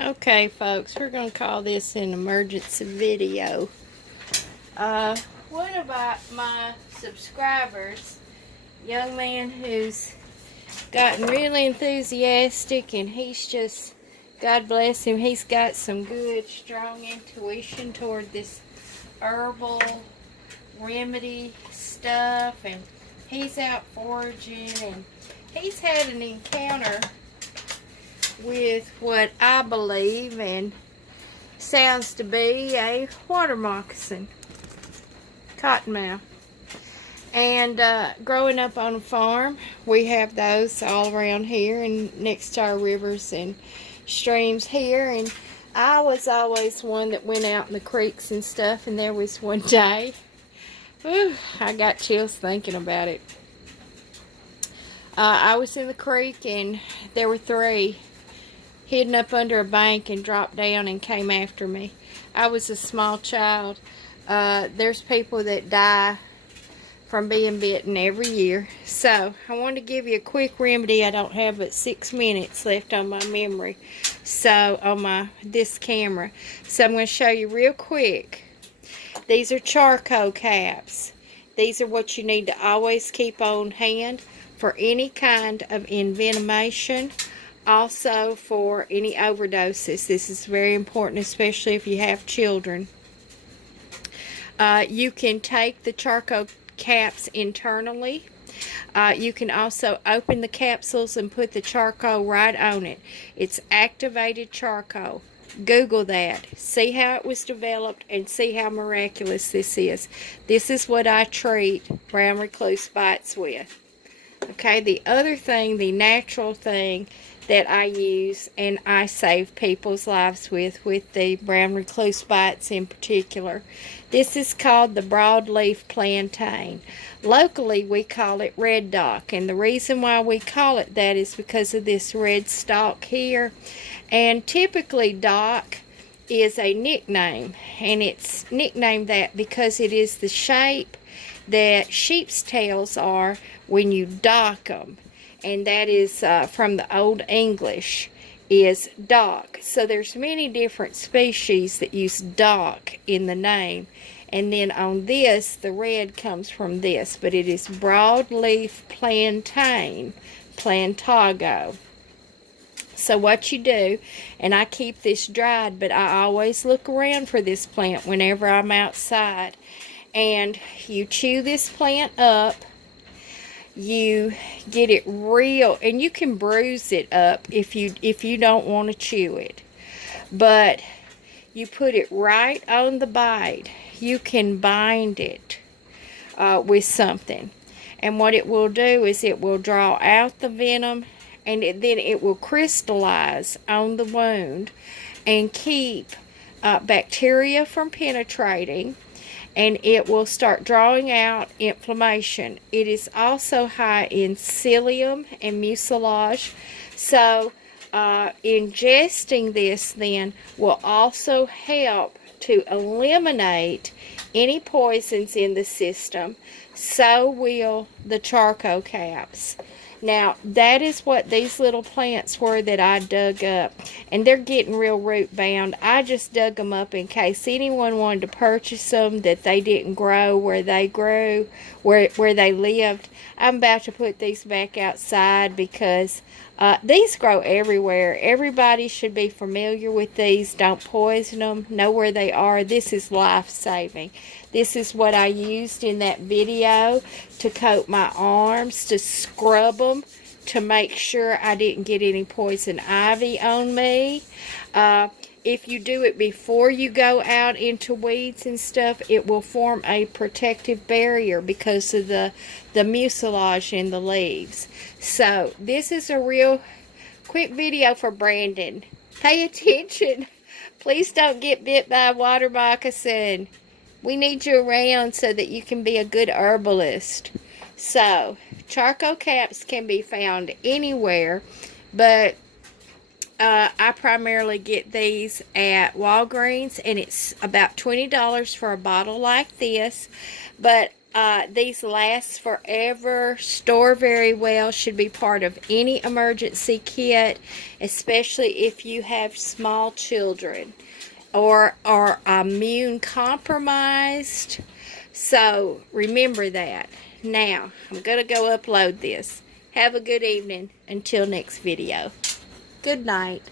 Okay, folks, we're going to call this an emergency video. One of my subscribers, young man who's gotten really enthusiastic, and he's just, God bless him, he's got some good, strong intuition toward this herbal remedy stuff, and he's out foraging, and he's had an encounter with what I believe and sounds to be a water moccasin, cottonmouth. And growing up on a farm, we have those all around here and next to our rivers and streams here. And I was always one that went out in the creeks and stuff, and there was one day, whew, I got chills thinking about it. I was in the creek, and there were three hidden up under a bank and dropped down and came after me. I was a small child. There's people that die from being bitten every year. So I wanted to give you a quick remedy. I don't have but 6 minutes left on my memory, so on this camera. So I'm going to show you real quick. These are charcoal caps. These are what you need to always keep on hand for any kind of envenomation. Also for any overdoses. This is very important, especially if you have children. You can take the charcoal caps internally. You can also open the capsules and put the charcoal right on it. It's activated charcoal. Google that. See how it was developed and see how miraculous this is. This is what I treat brown recluse bites with. Okay, the other thing, the natural thing that I use and I save people's lives with the brown recluse bites in particular. This is called the broadleaf plantain. Locally, we call it red dock, and the reason why we call it that is because of this red stalk here. And typically, dock is a nickname, and it's nicknamed that because it is the shape that sheep's tails are when you dock them. And that is from the Old English, is dock. So there's many different species that use dock in the name. And then on this, the red comes from this, but it is broadleaf plantain, plantago. So what you do, and I keep this dried, but I always look around for this plant whenever I'm outside. And you chew this plant up. You get it real, and you can bruise it up if you don't want to chew it, but you put it right on the bite. You can bind it with something, and what it will do is it will draw out the venom, and then it will crystallize on the wound and keep bacteria from penetrating. And it will start drawing out inflammation. It is also high in psyllium and mucilage. So ingesting this then will also help to eliminate any poisons in the system. So will the charcoal caps. Now, that is what these little plants were that I dug up. And they're getting real root bound. I just dug them up in case anyone wanted to purchase them that they didn't grow where they grew, where they lived. I'm about to put these back outside because these grow everywhere. Everybody should be familiar with these. Don't poison them. Know where they are. This is life-saving. This is what I used in that video to coat my arms, to scrub them, to make sure I didn't get any poison ivy on me. If you do it before you go out into weeds and stuff, it will form a protective barrier because of the mucilage in the leaves. So this is a real quick video for Brandon. Pay attention. Please don't get bit by a water moccasin. We need you around so that you can be a good herbalist. So, charcoal caps can be found anywhere, but I primarily get these at Walgreens, and it's about $20 for a bottle like this. But These last forever, store very well, should be part of any emergency kit, especially if you have small children or are immune compromised. So remember that. Now, I'm going to go upload this. Have a good evening. Until next video. Good night.